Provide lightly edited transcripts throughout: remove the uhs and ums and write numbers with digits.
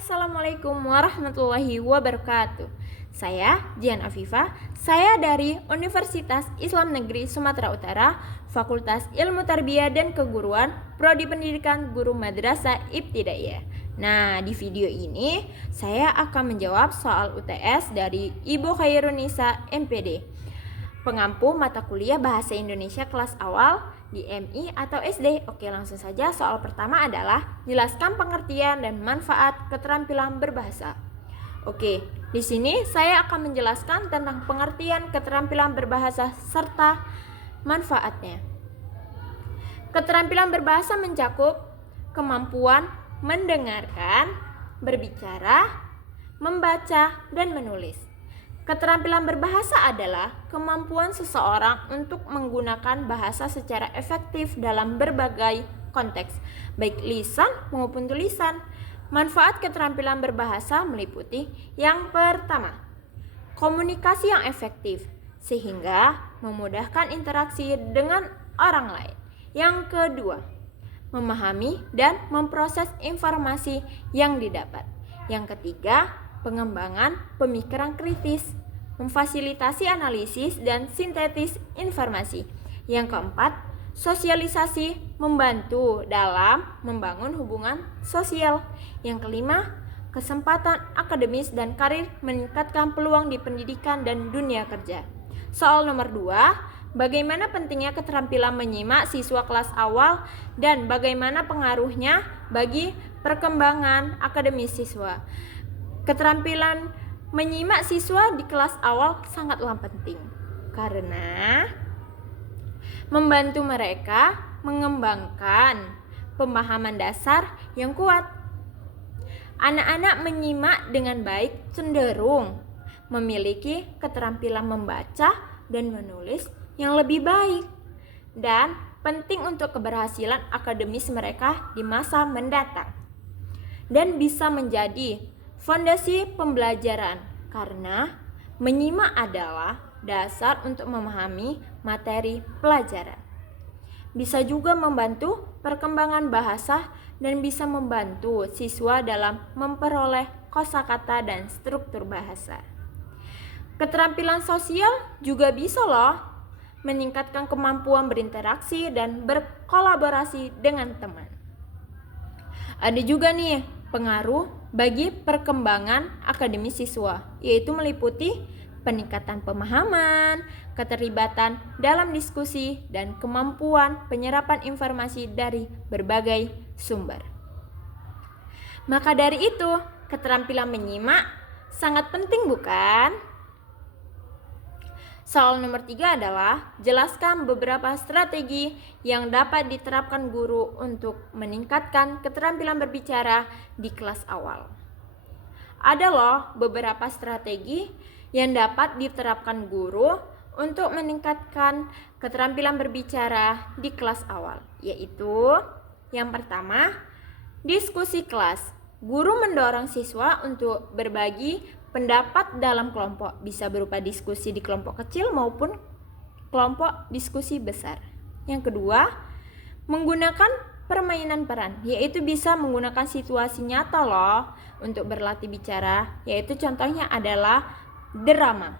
Assalamualaikum warahmatullahi wabarakatuh. Saya Dian Afifah, saya dari Universitas Islam Negeri Sumatera Utara, Fakultas Ilmu Tarbiyah dan Keguruan, Prodi Pendidikan Guru Madrasah Ibtidaiyah. Nah, di video ini saya akan menjawab soal UTS dari Ibu Khairunisa MPD, pengampu mata kuliah Bahasa Indonesia kelas awal di MI atau SD. Oke, langsung saja. Soal pertama adalah jelaskan pengertian dan manfaat keterampilan berbahasa. Oke, di sini saya akan menjelaskan tentang pengertian keterampilan berbahasa serta manfaatnya. Keterampilan berbahasa mencakup kemampuan mendengarkan, berbicara, membaca, dan menulis. Keterampilan berbahasa adalah kemampuan seseorang untuk menggunakan bahasa secara efektif dalam berbagai konteks, baik lisan maupun tulisan. Manfaat keterampilan berbahasa meliputi yang pertama, komunikasi yang efektif, sehingga memudahkan interaksi dengan orang lain. Yang kedua, memahami dan memproses informasi yang didapat. Yang ketiga, pengembangan pemikiran kritis, memfasilitasi analisis dan sintetis informasi. Yang keempat, sosialisasi, membantu dalam membangun hubungan sosial. Yang kelima, kesempatan akademis dan karir, meningkatkan peluang di pendidikan dan dunia kerja. Soal nomor 2, bagaimana pentingnya keterampilan menyimak siswa kelas awal dan bagaimana pengaruhnya bagi perkembangan akademis siswa. Keterampilan menyimak siswa di kelas awal sangatlah penting karena membantu mereka mengembangkan pemahaman dasar yang kuat. Anak-anak menyimak dengan baik cenderung memiliki keterampilan membaca dan menulis yang lebih baik dan penting untuk keberhasilan akademis mereka di masa mendatang, dan bisa menjadi fondasi pembelajaran karena menyimak adalah dasar untuk memahami materi pelajaran. Bisa juga membantu perkembangan bahasa dan bisa membantu siswa dalam memperoleh kosakata dan struktur bahasa. Keterampilan sosial juga bisa loh meningkatkan kemampuan berinteraksi dan berkolaborasi dengan teman. Ada juga nih pengaruh bagi perkembangan akademis siswa, yaitu meliputi peningkatan pemahaman, keterlibatan dalam diskusi, dan kemampuan penyerapan informasi dari berbagai sumber. Maka dari itu, keterampilan menyimak sangat penting, bukan? Soal nomor 3 adalah jelaskan beberapa strategi yang dapat diterapkan guru untuk meningkatkan keterampilan berbicara di kelas awal. Ada loh beberapa strategi yang dapat diterapkan guru untuk meningkatkan keterampilan berbicara di kelas awal, yaitu yang pertama, diskusi kelas. Guru mendorong siswa untuk berbagi pendapat dalam kelompok, bisa berupa diskusi di kelompok kecil maupun kelompok diskusi besar. Yang kedua, menggunakan permainan peran, yaitu bisa menggunakan situasi nyata loh untuk berlatih bicara, yaitu contohnya adalah drama.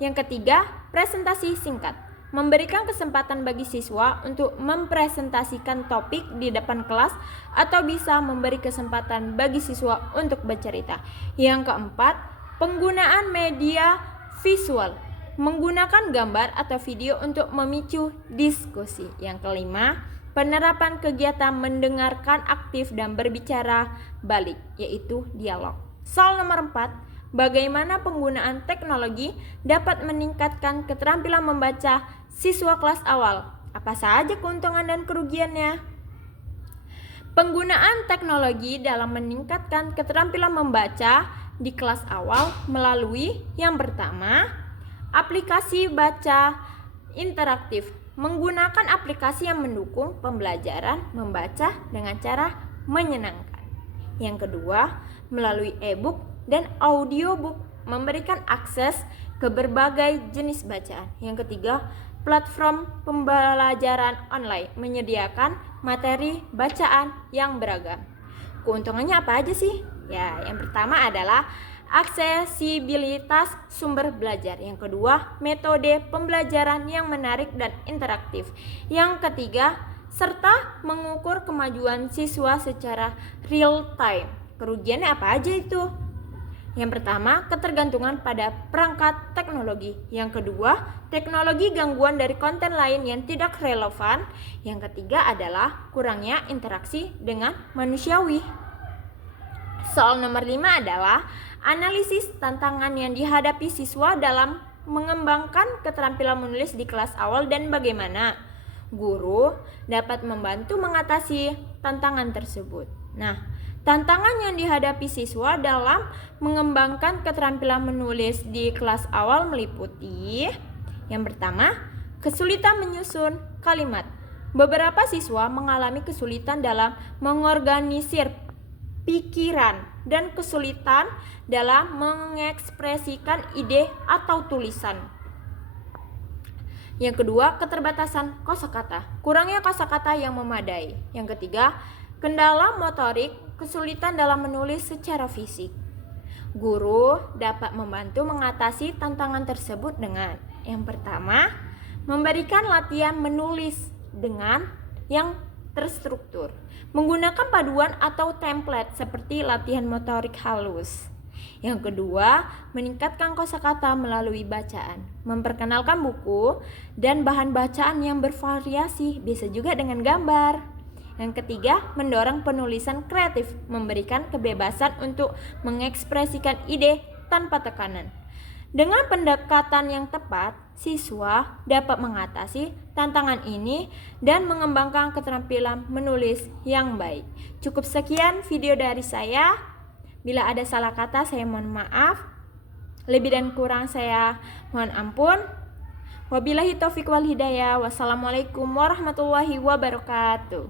Yang ketiga, presentasi singkat. Memberikan kesempatan bagi siswa untuk mempresentasikan topik di depan kelas atau bisa memberi kesempatan bagi siswa untuk bercerita. Yang keempat, penggunaan media visual. Menggunakan gambar atau video untuk memicu diskusi. Yang kelima, penerapan kegiatan mendengarkan aktif dan berbicara balik, yaitu dialog. Soal nomor 4, bagaimana penggunaan teknologi dapat meningkatkan keterampilan membaca siswa kelas awal? Apa saja keuntungan dan kerugiannya? Penggunaan teknologi dalam meningkatkan keterampilan membaca di kelas awal melalui yang pertama, aplikasi baca interaktif. Menggunakan aplikasi yang mendukung pembelajaran membaca dengan cara menyenangkan. Yang kedua, melalui e-book dan audiobook memberikan akses ke berbagai jenis bacaan. Yang ketiga, platform pembelajaran online menyediakan materi bacaan yang beragam. Keuntungannya apa aja sih? Ya, yang pertama adalah aksesibilitas sumber belajar. Yang kedua, metode pembelajaran yang menarik dan interaktif. Yang ketiga, serta mengukur kemajuan siswa secara real time. Kerugiannya apa aja itu? Yang pertama, ketergantungan pada perangkat teknologi. Yang kedua, teknologi gangguan dari konten lain yang tidak relevan. Yang ketiga adalah kurangnya interaksi dengan manusiawi. Soal nomor 5 adalah analisis tantangan yang dihadapi siswa dalam mengembangkan keterampilan menulis di kelas awal dan bagaimana guru dapat membantu mengatasi tantangan tersebut. Nah, tantangan yang dihadapi siswa dalam mengembangkan keterampilan menulis di kelas awal meliputi yang pertama, kesulitan menyusun kalimat. Beberapa siswa mengalami kesulitan dalam mengorganisir pikiran dan kesulitan dalam mengekspresikan ide atau tulisan. Yang kedua, keterbatasan kosakata. Kurangnya kosakata yang memadai. Yang ketiga, kendala motorik, kesulitan dalam menulis secara fisik. Guru dapat membantu mengatasi tantangan tersebut dengan yang pertama, memberikan latihan menulis dengan yang terstruktur, menggunakan paduan atau template seperti latihan motorik halus. Yang kedua, meningkatkan kosakata melalui bacaan, memperkenalkan buku dan bahan bacaan yang bervariasi, bisa juga dengan gambar. Yang ketiga, mendorong penulisan kreatif, memberikan kebebasan untuk mengekspresikan ide tanpa tekanan. Dengan pendekatan yang tepat, siswa dapat mengatasi tantangan ini dan mengembangkan keterampilan menulis yang baik. Cukup sekian video dari saya. Bila ada salah kata, saya mohon maaf. Lebih dan kurang saya mohon ampun. Wabillahi taufiq wal hidayah. Wassalamualaikum warahmatullahi wabarakatuh.